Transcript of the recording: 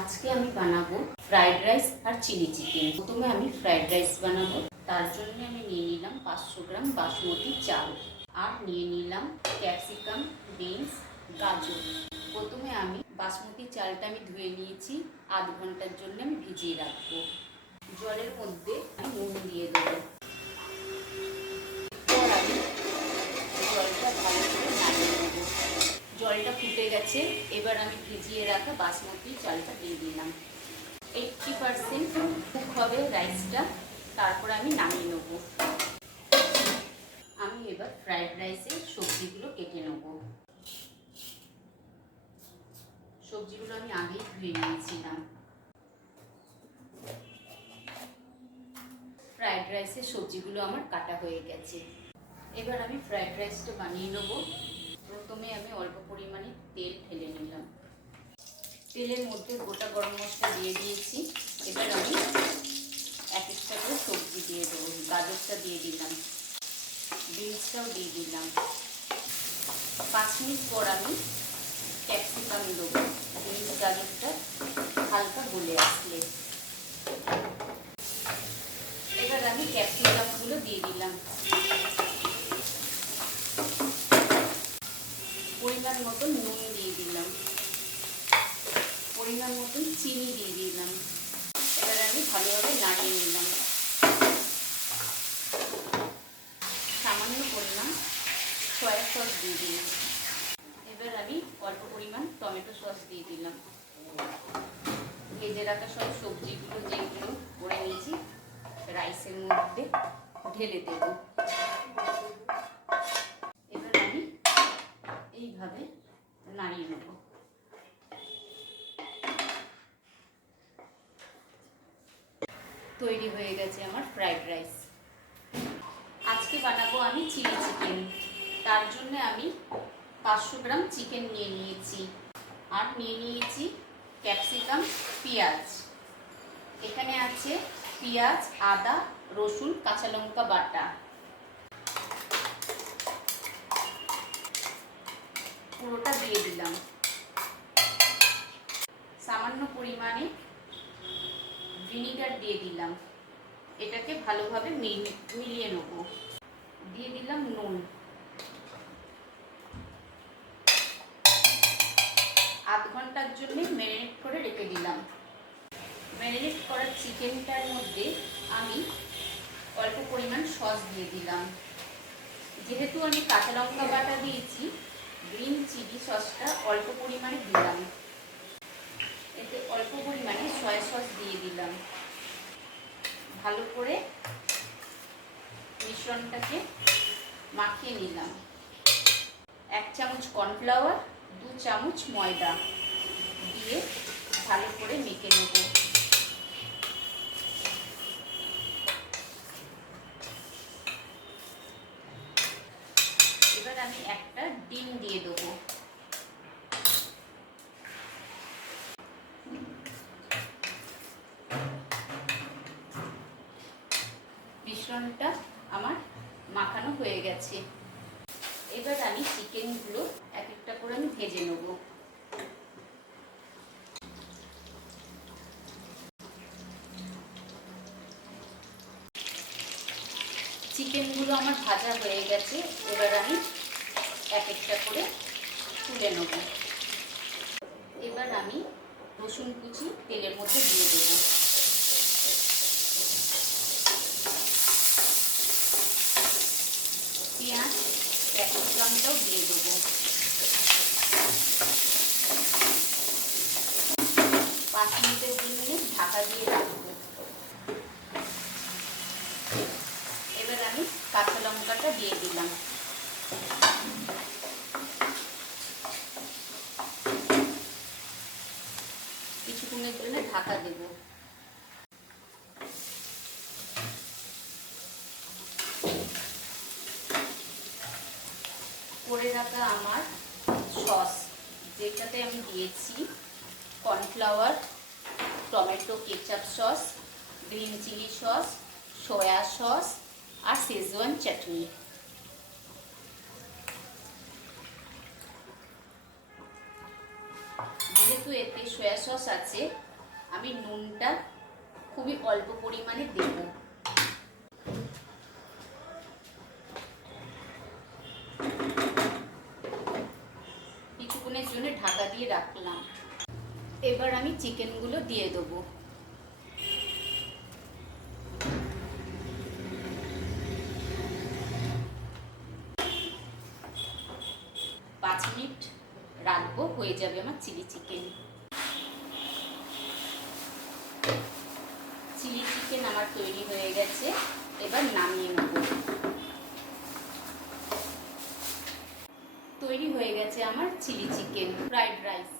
আজকে আমি বানাবো ফ্রাইড রাইস আর চিলি চিকেন। প্রথমে আমি ফ্রাইড রাইস বানাবো। তার জন্য আমি নিয়ে নিলাম 500 গ্রাম বাসমতি চাল আর নিয়ে নিলাম ক্যাপসিকাম, বিনস, গাজর। প্রথমে আমি বাসমতি চালটা আমি ধুয়ে নিয়েছি, আধ ঘন্টার জন্য আমি ভিজিয়ে রাখবো। জলের মধ্যে আমি নুন দিয়ে দেবো। আমি জলটা ভালো করে নাড়িয়ে নেবো। জলটা ফুটে গেছে, এবার আমি ভিজিয়ে রাখা বাসমতি চালটা দিয়ে দিলাম। 80% কুক হবে রাইসটা, তারপর আমি নামিয়ে নেব। আমি এবার ফ্রাইড রাইসের সবজিগুলো কেটে নেব। সবজিগুলো আমি আগেই ধুয়ে নিয়েছিলাম। ফ্রাইড রাইসের সবজিগুলো আমার কাটা হয়ে গেছে। এবার আমি ফ্রাইড রাইসটা বানিয়ে নেব। প্রথমে আমি অল্প পরিমাণে তেল ঢেলে নিলাম। তেলের মধ্যে গোটা গরম মশলা দিয়ে দিয়েছি। এবার আমি এক একটা করে সবজি দিয়ে দেবো। গাজরটা দিয়ে দিলাম, বিনসটাও দিয়ে দিলাম। 5 মিনিট পর আমি ক্যাপসিকাম দেবো। বিনস গাজরটা হালকা গলে আসলে এবার আমি ক্যাপসিকামগুলো দিয়ে দিলাম। পরিমাণ মতন নুন দিয়ে দিলাম, পরিমাণ মতন চিনি দিয়ে দিলাম। এবার আমি ভালোভাবে নাড়িয়ে নিলাম। সামান্য পরিমাণ সয়া সস দিয়ে দিলাম। এবার আমি অল্প পরিমাণ টমেটো সস দিয়ে দিলাম। ভেজে রাখা সব সবজিগুলো যেগুলো করে নিয়েছি রাইসের মধ্যে ঢেলে দেব। এবার আমি এইভাবে নাড়িয়ে নেব। তৈরি হয়ে গেছে আমার ফ্রাইড রাইস। আজকে বানাবো আমি চিলি চিকেন। তার জন্য আমি 500 গ্রাম চিকেন নিয়ে নিয়েছি আর নিয়ে নিয়েছি ক্যাপসিকাম, পেঁয়াজ। এখানে আছে পেঁয়াজ, আদা, রসুন, কাঁচা লঙ্কা বাটা। পুরোটা দিয়ে দিলাম। সামান্য পরিমাণে ভিনিগার দিয়ে দিলাম। এটাকে ভালোভাবে মিলিয়ে নেব। দিয়ে দিলাম নুন। আধ ঘন্টার জন্য ম্যারিনেট করে রেখে দিলাম। ম্যারিনেট করা চিকেনটার মধ্যে আমি অল্প পরিমাণ সস দিয়ে দিলাম। যেহেতু আমি কাঁচা লঙ্কা বাটা দিয়েছি, গ্রিন চিলি সসটা অল্প পরিমাণে দিলাম। এতে অল্প পরিমাণে সয়া সস দিয়ে দিলাম। ভালো করে মিশ্রণটাকে মাখিয়ে নিলাম। 1 চামচ কর্নফ্লাওয়ার, 2 চামচ ময়দা দিয়ে ভালো করে মেখে নেব। এবার আমি একটা ডিম দিয়ে দেবো। মিশ্রণটা আমার মাখানো হয়ে গেছে। এবার আমি চিকেনগুলো এক একটা করে আমি ভেজে নেব। চিকেনগুলো আমার ভাজা হয়ে গেছে। এবার আমি এক একটা করে তুলে নেব। এবার আমি রসুন কুচি তেলের মধ্যে দিয়ে দেব। পেঁয়াজ, ক্যাপসিকামটাও দিয়ে দেবো। 5 মিনিটের জন্য ঢাকা দিয়ে রাখবো। এবার আমি কাঁচা লঙ্কাটা দিয়ে দিলাম। কিছুক্ষণের জন্য ঢাকা দেব। করে রাখা আমার সস, যেটাতে আমি দিয়েছি cornflour, tomato ketchup sauce, green chilli sauce, soya sauce আর শেজওয়ান চাটনি। যেহেতু যেহেতু এতে সয়া সস আছে, আমি নুনটা খুবই অল্প পরিমাণে দেব। কিছুক্ষণের জন্য ঢাকা দিয়ে রাখলাম। এবার আমি চিকেনগুলো দিয়ে দেবো। পাঁচ মিনিট রাখবো, হয়ে যাবে আমার চিলি চিকেন। চিলি চিকেন আমার তৈরি হয়ে গেছে, এবার নামিয়ে নেব। তৈরি হয়ে গেছে আমার চিলি চিকেন ফ্রাইড রাইস।